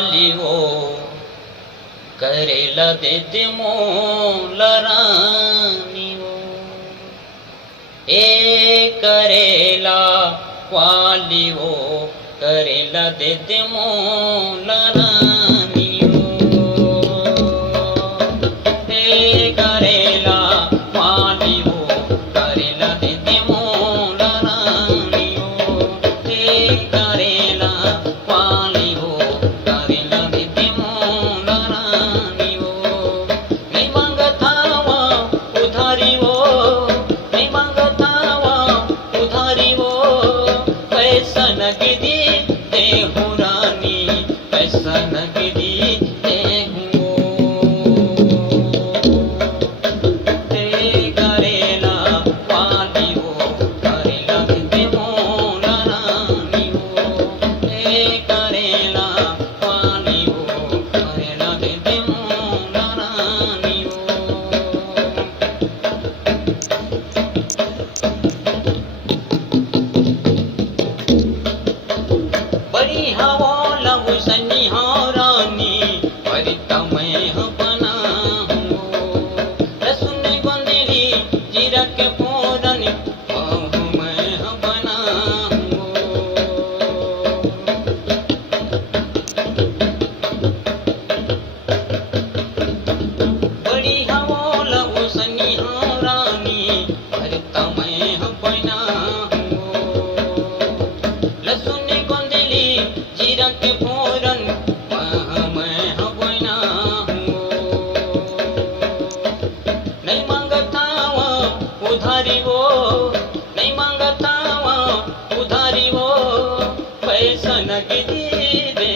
वाली वो करेला दे दे मोला रानी वो। ए करेला वाली वो करेला दे दे मोला रानी वो। ए करेला वाली वो करेला दे दे मोला रानी वो। ए करेला वाली वो करेला दे दे मोला रानी वो। नहीं मांगता वो उधारी वो, नहीं मांगता वो उधारी वो। पैसा नगदी दे हूँ रानी, पैसा नगदी दे हूँ। ए करेला वाली वो करेला दे दे मोला रानी वो। ए करेला वाली वो करेला दे दे मोला रानी वो। बड़ी हवा लहू सनी हाँ रानी, परिता मैं बना हूँ। लहसुन गोंदली जीरा के फोरन मैं बना हूँ। बड़ी हवा लहू सनी हाँ रानी, परिता मैं बना हूँ। लहसुन गोंदली जीरा के फोरन मैं बना हूँ। नहीं मांगता वो उधारी वो, नहीं मांगता वो उधारी वो। पैसा नगदी दे